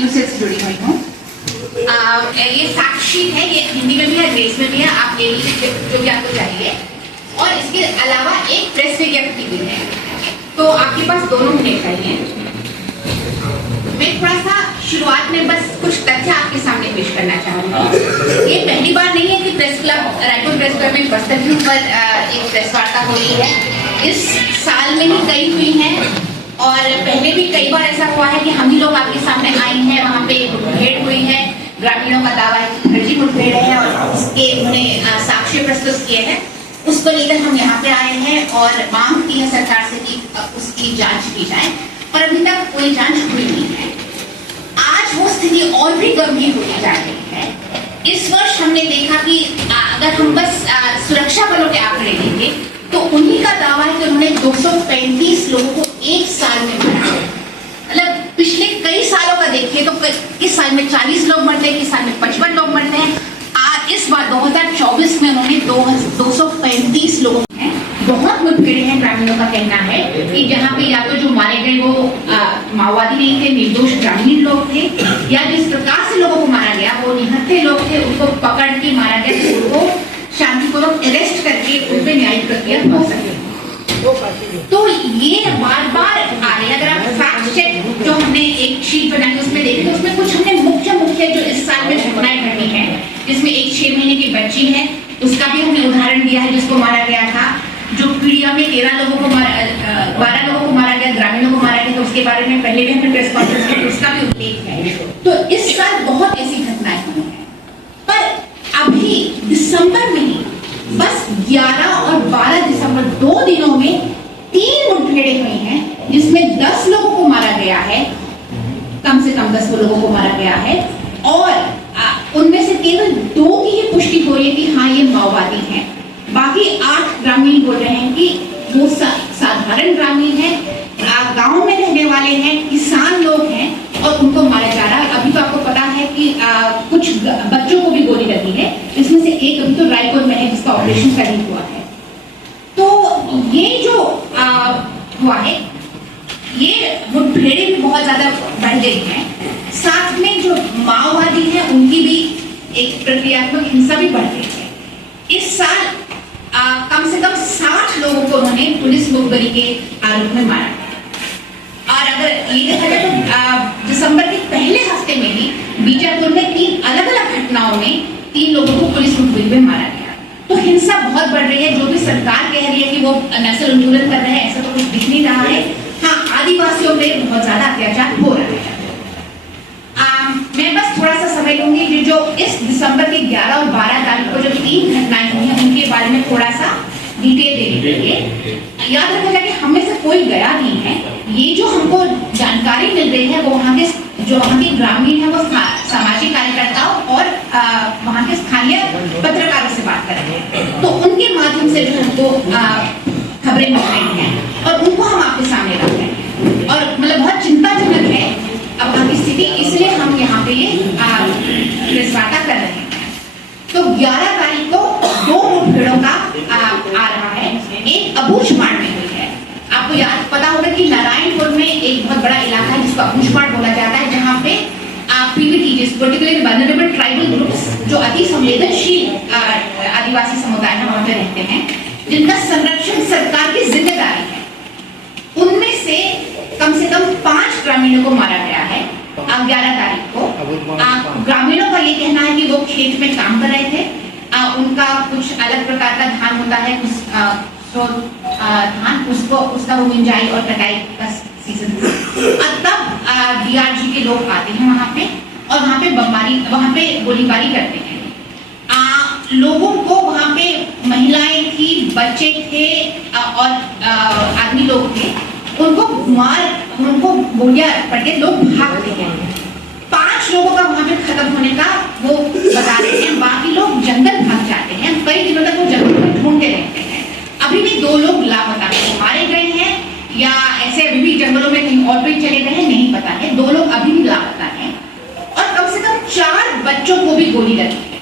News से जुड़ी हुई हूँ। ये फैक्ट शीट है, ये हिंदी में भी है, अंग्रेज में भी है, आप ले लीजिए जो भी आपको चाहिए। और इसके अलावा एक प्रेस विज्ञप्ति भी है, तो आपके पास दोनों मिनट चाहिए। मैं थोड़ा सा शुरुआत में बस कुछ तथ्य आपके सामने पेश करना चाहूँगी। ये पहली बार नहीं है कि press club, Raipur press club में बस्तर के ऊपर एक प्रेस वार्ता हो रही है। इस साल में ही कई हुई हैं और पहले भी कई बार ऐसा हुआ है कि हम ही लोग आपके सामने आए हैं। वहाँ पे मुठभेड़ हुई है, ग्रामीणों का दावा है कि फर्जी मुठभेड़ है और उसके उन्हें साक्ष्य प्रस्तुत किए हैं। उसको लेकर हम यहाँ पे आए हैं और मांग की है सरकार से कि उसकी जांच की जाए, और अभी तक कोई जांच हुई नहीं है। आज वो स्थिति और भी गंभीर होती जा रही है। इस वर्ष हमने देखा कि अगर हम बस सुरक्षा बलों के आंकड़े देंगे तो उन्हीं का दावा है कि उन्होंने 235 लोगों को एक साल में मारा। मतलब पिछले कई सालों का देखिए तो इस साल में 40 लोग मरते हैं, इस साल में 55 लोग मरते हैं। इस बार 2024 में उन्होंने 235 लोगों हैं। बहुत मुठभेड़ें हैं, ग्रामीणों का कहना है कि जहाँ पे या तो जो मारे गए वो माओवादी नहीं थे, निर्दोष ग्रामीण लोग थे, या जिस प्रकार से लोगों को मारा गया वो निहत्थे लोग थे, उनको पकड़ के मारा गया, उनको शांतिपूर्वक अरेस्ट करके उन पे न्यायिक प्रक्रिया हो सके। तो ये बार बार आ रही है। अगर आप फैक्ट चेक जो हमने एक शीट बनाई उसमें देखें तो उसमें कुछ हमने मुख्य जो इस साल में घटनाएं घटी हैं, जिसमें एक 6 महीने की बच्ची है, उसका भी हमने उदाहरण दिया है जिसको मारा गया था। जो पीड़िया में 12 लोगों को मारा गया, ग्रामीणों को मारा गया, तो उसके बारे में पहले भी हमने प्रेस कॉन्फ्रेंस में उसका भी उल्लेख है। तो इस साल बहुत ऐसी घटनाएं हुई हैं, पर अभी दिसंबर में ही बस 11 और 12 दिसंबर 2 दिनों में 3 मुठभेड़ें हुई हैं, जिसमें 10 लोगों को मारा गया है, कम से कम 10 लोगों को मारा गया है, और उनमें से केवल 2 की ये पुष्टि हो रही है कि हाँ ये माओवादी हैं। बाकी 8 ग्रामीण बोल रहे हैं कि वो साधारण ग्रामीण हैं, गांव में रहने वाले हैं, किसान लोग हैं और उनको मारा जा रहा है। अभी तो आपको पता है कि कुछ बच्चों को भी गोली लगी है, इसमें से एक अभी तो रायपुर में है जिसका ऑपरेशन कहीं हुआ है। तो ये जो हुआ है, ये मुठभेड़ें भी बहुत ज्यादा बढ़ गई हैं। साथ में जो माओवादी हैं उनकी भी एक प्रक्रियात्मक हिंसा भी बढ़ गई है। इस साल कम से कम 60 लोगों को उन्होंने पुलिस मुखबरी के आरोप में मारा। और अगर ये देखा जाए तो दिसंबर के पहले हफ्ते में ही बीजापुर में 3 अलग-अलग घटनाओं में 3 लोगों को पुलिस मुखबरी में मारा गया। तो हिंसा बहुत बढ़ रही है। जो भी सरकार कह रही है कि वो नस्ल उन्मूलन कर रहे हैं, ऐसा तो कुछ दिख नहीं रहा है। हाँ, आदिवासियों पे बहुत ज्यादा अत्याचार हो रहा है। मैं बस थोड़ा सा समय लूंगी कि जो इस दिसंबर के 11 और 12 तारीख को जो 3 घटनाएं हुई हैं उनके बारे में थोड़ा सा डिटेल देने के लिए। याद रखा जाए कि हम में से कोई गया नहीं है। ये जो हमको जानकारी मिल रही है वो वहाँ के ग्रामीण है, वो सामाजिक कार्यकर्ताओं और वहाँ के स्थानीय पत्रकारों से बात कर रहे हैं। तो उनके माध्यम से जो हमको खबरें मिल रही हैं और उनको हम आपके सामने रख रहे हैं। और मतलब बहुत चिंताजनक है अब वहाँ की स्थिति, इसलिए हम यहाँ पे ये प्रेस वार्ता कर रहे हैं। तो 11 तारीख को 2 मुठभेड़ों का आ रहा है। एक अबूझमाड़ में हुई है। आपको याद पता होगा कि नारायणपुर में एक बहुत बड़ा इलाका है जिसको अबूझमाड़ बोला जाता है, जहाँ पे Pvt, particularly vulnerable tribal groups, जो अति संवेदनशील आदिवासी समुदाय है, वहाँ पे रहते हैं, जिनका संरक्षण सरकार की जिम्मेदारी है। उनमें से कम 5 ग्रामीणों को मारा गया है 11 तारीख को। ग्रामीणों का ये कहना है कि वो खेत में काम कर रहे थे। उनका कुछ अलग प्रकार का धान होता है, धान उसका वो मिंजाई और कटाई का सीजन था। तब डीआरजी के लोग आते हैं वहाँ पे और वहाँ पे गोलीबारी करते हैं। लोगों को वहाँ पे महिलाएं थी, बच्चे थे और आदमी लोग थे, उनको गोलियां पड़ के लोग भागते हैं। 5 लोगों का वहाँ पे खत्म होने का वो बता रहे हैं। बाकी लोग जंगल भाग जाते हैं, कई दिनों तक वो जंगल में ढूंढते रहते हैं। अभी भी 2 लोग लापता हैं, मारे गए हैं या ऐसे अभी भी जंगलों में कहीं और भी चले गए हैं, नहीं पता है। 2 लोग अभी भी लापता हैं और कम से कम 4 बच्चों को भी गोली लगी है।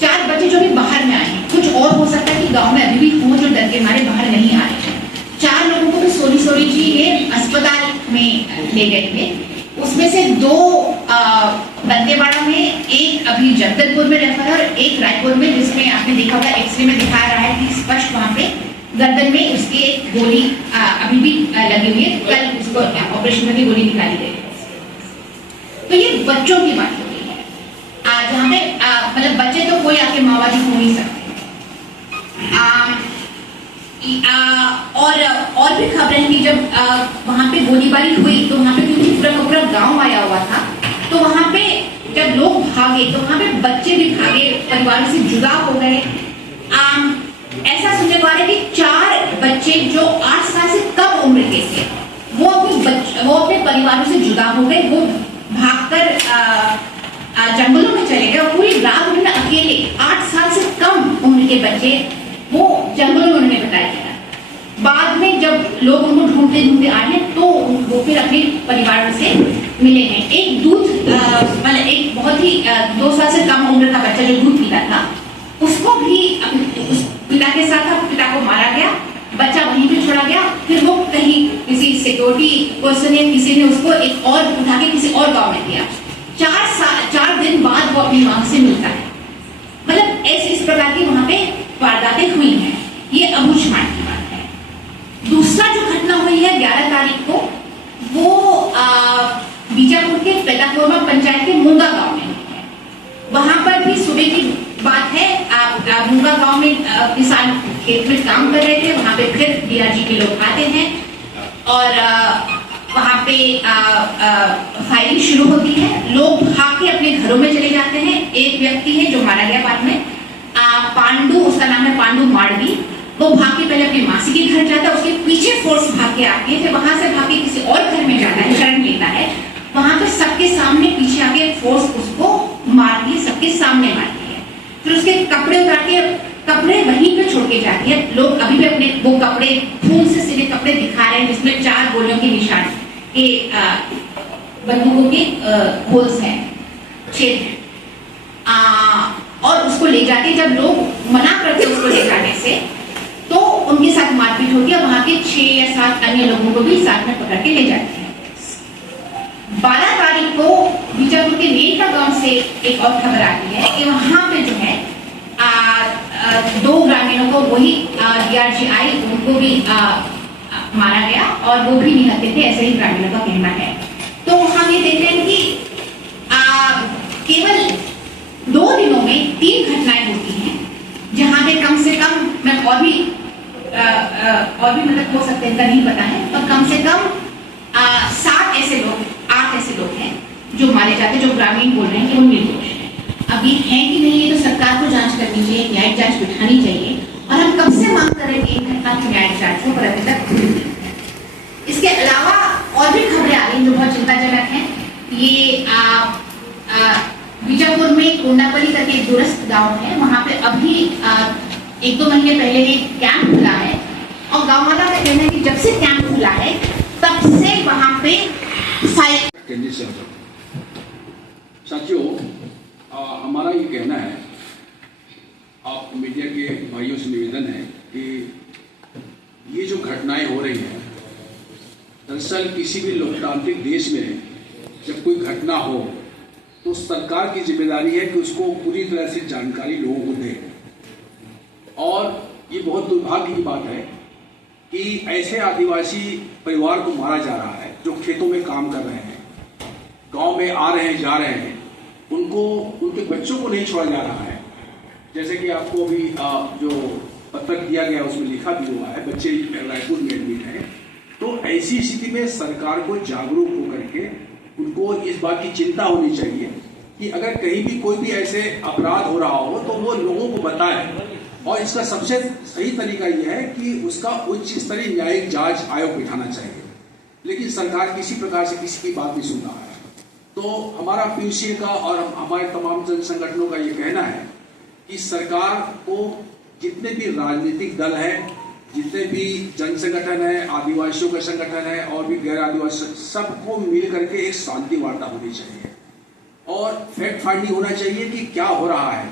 4 बच्चे जो भी बाहर में आए हैं। कुछ और हो सकता है कि गाँव में अभी भी हो जो डर के मारे बाहर नहीं आ रहे हैं। 4 लोगों को तो सोनी जी ये अस्पताल में ले गए थे। उसमें से 2 दंतेवाड़ा में एक अभी जगदलपुर में रेफर है और एक रायपुर में, जिसमें आपने देखा होगा एक्सरे में दिखा रहा है कि स्पष्ट वहां पे गर्दन में उसकी एक गोली अभी भी लगी हुई है। कल उसको ऑपरेशन करके गोली निकाली गई। तो ये बच्चों की बात हो रही है जहाँ पे मतलब बच्चे तो कोई आके माओवादी हो नहीं सकते। और भी खबरें हैं कि जब वहां पे गोलीबारी हुई तो वहां पे क्योंकि पूरा गांव आया हुआ था, तो वहां पे जब लोग भागे तो वहां पे बच्चे भी भागे, परिवार से जुदा हो गए। ऐसा सुनने को आ रहा है कि 4 बच्चे जो 8 साल से कम उम्र के थे वो अपने परिवारों से जुदा हो गए। वो भागकर जंगलों में चले गए और पूरी रात उन्होंने अकेले 8 साल से कम उम्र के बच्चे वो जंगलों में उन्होंने बताया गया। बाद में जब लोग उनको ढूंढते आए तो वो फिर अपने परिवार से मिले हैं। एक दूध मतलब एक बहुत ही 2 साल से कम उम्र का बच्चा जो दूध पीता था उसको भी उस पिता के साथ पिता को मारा गया, बच्चा वहीं पे छोड़ा गया। फिर वो कहीं किसी सिक्योरिटी पर्सन या किसी ने उसको एक और उठा के किसी और गांव में दिया। 4 दिन बाद वो अपनी मां से मिलता है। मतलब इस प्रकार की वहां पे वारदातें हुई हैं। ये अबूझमार्ग की बात है। दूसरा जो घटना हुई है 11 तारीख को, वो बीजापुर के पेदाकोरमा पंचायत के मुंगा गांव में है। वहां पर भी सुबह की बात है, मुंगा गांव में किसान खेत में काम कर रहे थे। वहां पे फिर डीआरजी के लोग आते हैं और वहां पे फायरिंग शुरू होती है। लोग भाग के अपने घरों में चले जाते हैं। एक व्यक्ति है जो मारा गया बाद में, पांडु, उसका नाम है पांडु माड़वी। वो भाग के पहले अपनी मासी के घर जाता है, उसके पीछे फोर्स भाग के आती है, फिर वहां से भाग के किसी और घर में जाता है, शरण लेता है। वहां पे सबके सामने पीछे आके फोर्स उसको मारती है, सबके सामने मारती है। फिर उसके कपड़े उतार के कपड़े वहीं पे छोड़ के जाती है। लोग अभी भी अपने वो कपड़े, खून से सिले कपड़े दिखा रहे हैं जिसमें 4 गोलियों के निशान के बंदूकों के होल्स हैं, छेद हैं। और उसको ले जाके जब लोग मना करते उसको ले जाने से तो उनके साथ मारपीट होती है। वहां के 6 या 7 अन्य लोगों को भी साथ में पकड़ के ले जाते हैं। 12 तारीख को बीजापुर के नेता गांव से एक और खबर आती है कि वहां पे जो है 2 ग्रामीणों को वही डीआरजी आई, उनको भी मारा गया और वो भी निहत्थे थे, ऐसे ही ग्रामीणों का कहना है। तो हम ये देख रहे हैं कि केवल 2 दिनों में 3 घटनाएं होती हैं जहां पे कम से कम, मैं और भी मतलब हो सकते हैं, नहीं पता है, पर कम से कम 8 ऐसे लोग हैं जो मारे जाते हैं, जो ग्रामीण बोल रहे हैं कि वो निर्दोष हैं। अब ये है कि नहीं, ये तो सरकार को जांच करनी चाहिए, न्यायिक जांच बिठानी चाहिए। और हम कब से मांग कर रहे हैं कि घटना की न्यायिक जांच हो, पर अभी तक। इसके अलावा और भी खबरें आ रही जो बहुत चिंताजनक है। ये बीजापुर में कोंडापल्ली करके एक दूरस्थ गांव है, वहां पे अभी 1-2 महीने पहले एक कैंप खुला है और गांव वाला का कहना है कि जब से कैंप खुला है तब से वहां पे साथियों, हमारा ये कहना है, आप मीडिया के भाइयों से निवेदन है कि ये जो घटनाएं हो रही हैं, दरअसल किसी भी लोकतांत्रिक देश में जब कोई घटना हो तो सरकार की जिम्मेदारी है कि उसको पूरी तरह से जानकारी लोगों को दे। और ये बहुत दुर्भाग्य की बात है कि ऐसे आदिवासी परिवार को मारा जा रहा है जो खेतों में काम कर रहे हैं, गांव में आ रहे हैं, जा रहे हैं, उनको, उनके बच्चों को नहीं छोड़ा जा रहा है। जैसे कि आपको अभी जो पत्र दिया गया उसमें लिखा भी हुआ है, बच्चे रायपुर में एडमिट हैं। तो ऐसी स्थिति में सरकार को जागरूक होकर के उनको इस बात की चिंता होनी चाहिए कि अगर कहीं भी कोई भी ऐसे अपराध हो रहा हो तो वो लोगों को बताए। और इसका सबसे सही तरीका यह है कि उसका उच्च स्तरीय न्यायिक जांच आयोग बिठाना चाहिए। लेकिन सरकार किसी प्रकार से किसी की बात नहीं सुन रहा है। तो हमारा पीयूसीए का और हमारे तमाम जन संगठनों का ये कहना है कि सरकार को जितने भी राजनीतिक दल हैं, जितने भी जन संगठन है, आदिवासियों का संगठन है और भी गैर आदिवासी, सबको मिल करके एक शांति वार्ता होनी चाहिए और फैक्ट फाइंडिंग होना चाहिए कि क्या हो रहा है।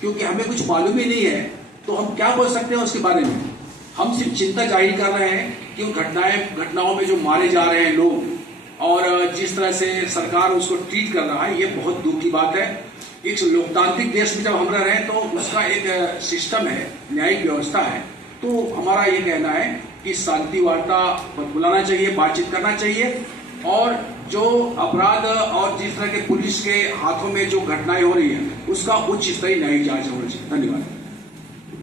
क्योंकि हमें कुछ मालूम ही नहीं है तो हम क्या बोल सकते हैं उसके बारे में। हम सिर्फ चिंता जाहिर कर रहे हैं कि उन घटनाओं में जो मारे जा रहे हैं लोग, और जिस तरह से सरकार उसको ट्रीट कर रहा है, ये बहुत दुख की बात है। एक लोकतांत्रिक देश में जब हम रह रहे हैं तो उसका एक सिस्टम है, न्यायिक व्यवस्था है। तो हमारा ये कहना है कि शांति वार्ता बुलाना चाहिए, बातचीत करना चाहिए, और जो अपराध और जिस तरह के पुलिस के हाथों में जो घटनाएं हो रही हैं उसका उच्च स्तरीय न्यायिक जांच होना चाहिए। धन्यवाद।